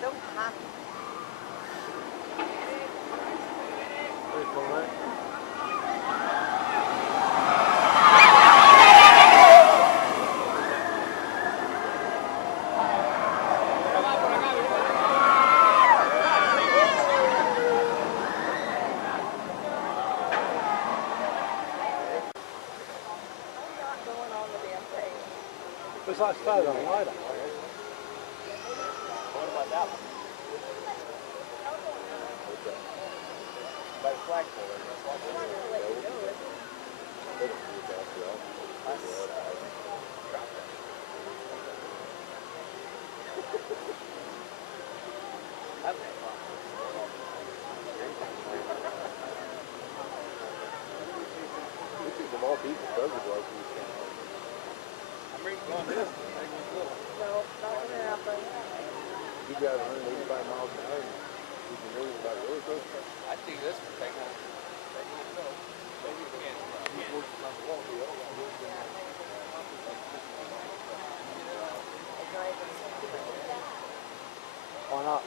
It's like stayed on later. What about that one? By the flagpole, that's why they want to let you go, isn't it? Of all people, does it was I'm ready to go on this. No, not gonna happen. you got 185 miles an hour. You can really about a roller coaster. I think this would take one. Maybe you can't. Why not?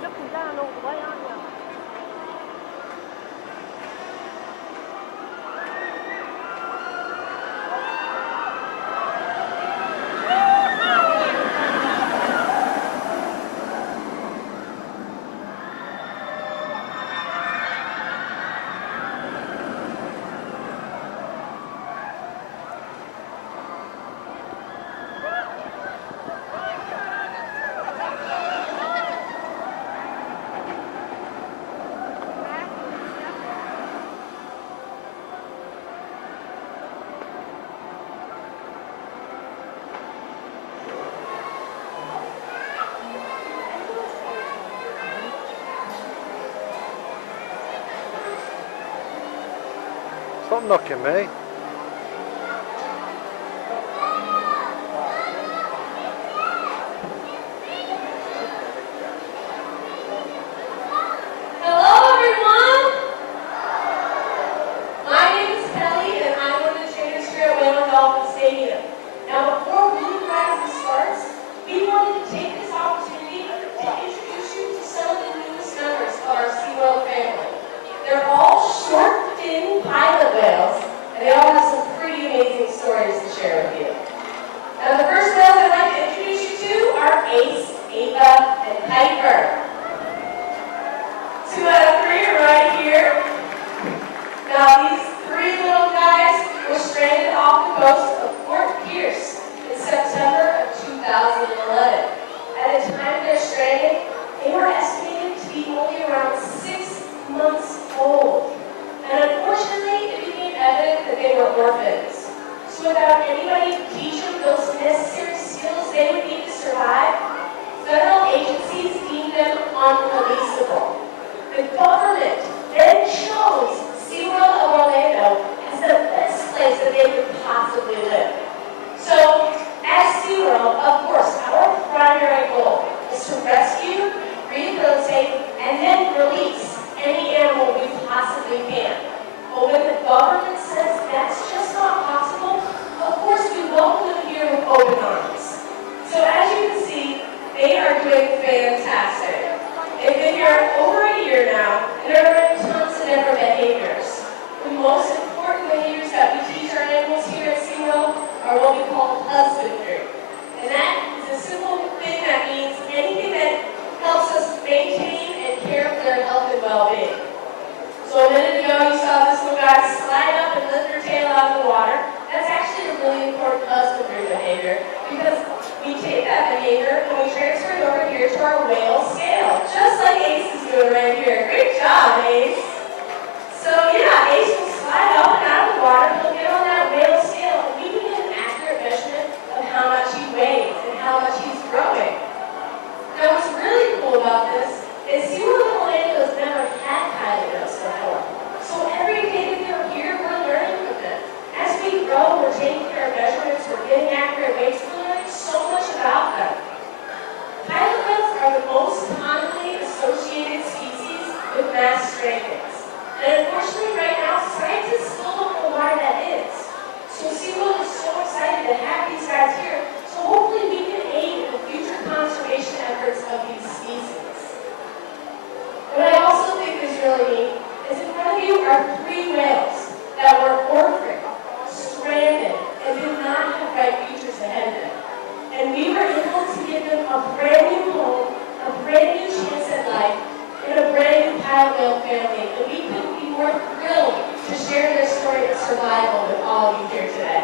Looking down all the way, aren't you? Stop knocking me. They're all short, thin pilot whales, and they all have some pretty amazing stories to share with you. Now, the first whales I'd like to introduce you to are Ace, Ava, and Piper. 2 out of 3 are right here. Now, these 3 little guys were stranded off the coast of Fort Pierce in September of 2011. At the time of their stranding, they were estimated to be only around 6 months old. And unfortunately, it became evident that they were orphans. So without anybody to teach them those necessary skills they would need to survive, federal agencies deemed them unreleasable. The government then chose Seaworld of Orlando as the best place that they could possibly live. So, at Seaworld, of course, our primary goal is to rescue, rehabilitate, and then release any animal we possibly can. But when the government says that's just not possible, of course we welcome them here with open arms. So as you can see, they are doing fantastic. They've been here over a year now, and they're learning tons of different behaviors. The most important behaviors that we teach our animals here at Seaworld are what we call husbandry. And that is a simple thing that means anything that helps us maintain and care for their health and well-being. So a minute ago, you saw this little guy slide up and lift her tail out of the water. That's actually a really important husbandry behavior because we take that behavior and we transfer it over here to our whale scale, just like Ace is doing right here. Great job, Ace. So yeah, Ace will slide up and out of the water, he'll get on that whale scale, and we can get an accurate measurement of how much he weighs and how much he's growing. Now what's really cool about this is Seaworld of Orlando has never had pilot whales before. So every day that they're here, we're learning from them. As we grow, we're taking care of measurements, we're getting accurate weights, we're learning so much about them. Pilot whales are the most commonly associated species with mass strandings. And unfortunately right now, scientists still don't know why that is. So Seaworld is so excited to have these guys here, so hopefully we can aid in the future conservation efforts of these species. What I also think is really neat is in front of you are 3 whales that were orphaned, stranded, and did not have bright futures ahead of them. And we were able to give them a brand new home, a brand new chance at life, and a brand new pilot whale family. And we couldn't be more thrilled to share their story of survival with all of you here today.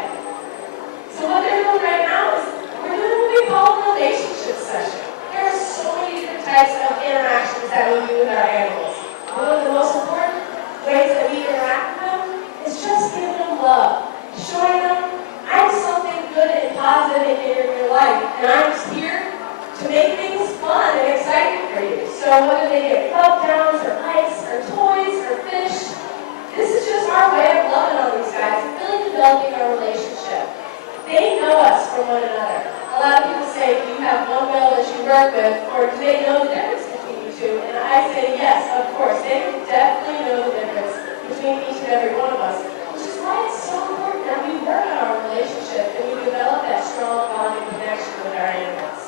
So what they're doing right now is we're doing what we call a relationship session. There are so many different types of interactions that we do with our animals. One of the most important ways that we interact with them is just giving them love, showing them I'm something good and positive in your life, and I'm just here to make things fun and exciting for you. So whether they get rub downs or ice or toys or fish, this is just our way of loving on these guys and really developing our relationship. They know us from one another. A lot of people say, do you have one whale that you work with, or do they know the difference between you two? And I say, yes, of course. They definitely know the difference between each and every one of us, which is why it's so important that we work on our relationship and we develop that strong bonding connection with our animals.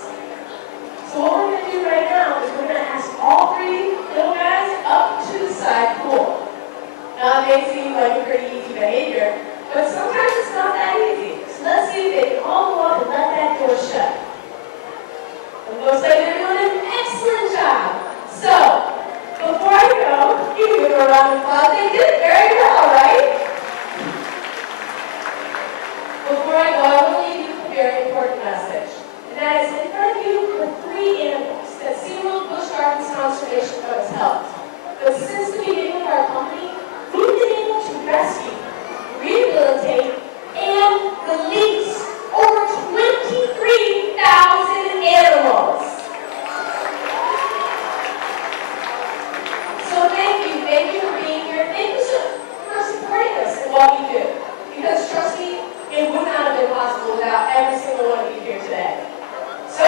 So what we're going to do right now is we're going to ask all 3 little guys up to the side pool. Now it may seem like a pretty easy behavior, but sometimes it's not that easy. So let's see if they can all go up and let that door shut. It looks like they're doing an excellent job. So, before I go, you can give them a round of applause. They did very well, right? Before I go, I want to leave you with a very important message. And that is in front of you are 3 animals that Seaworld Busch Gardens Conservation Fund has helped. But since the beginning of our company, we've been able to rescue, rehabilitate, and release over 23,000 animals. So thank you for being here. Thank you for supporting us in what we do. Because trust me, it would not have been possible without every single one of you here today. So,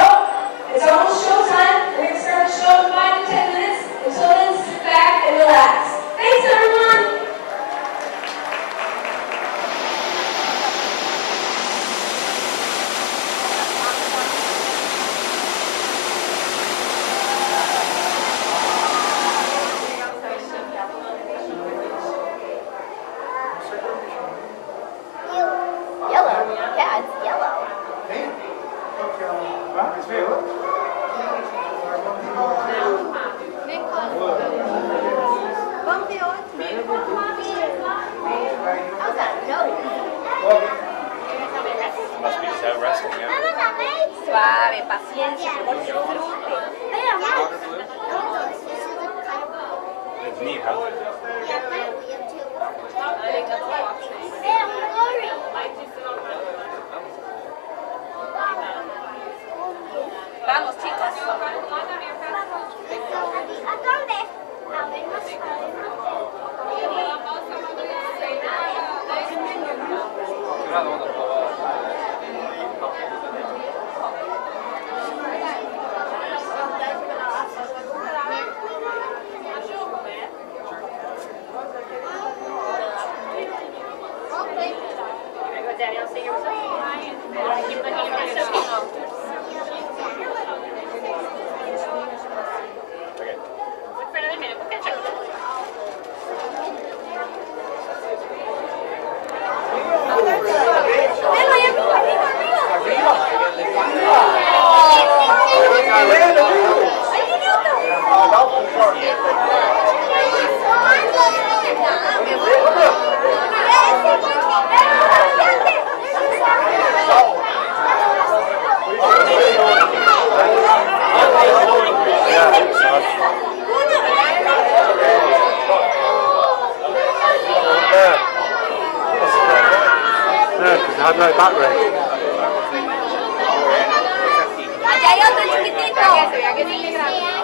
it's almost showtime. We're going to start the show in 5 to 10 minutes. Until then, sit back and relax. Thanks, everyone. Yellow. Yeah, it's yellow. How's that nose? Must be so resting, yeah. Suave, paciencia, disfrute. It's neat, huh? No, battery. Allá hay otro chiquitito.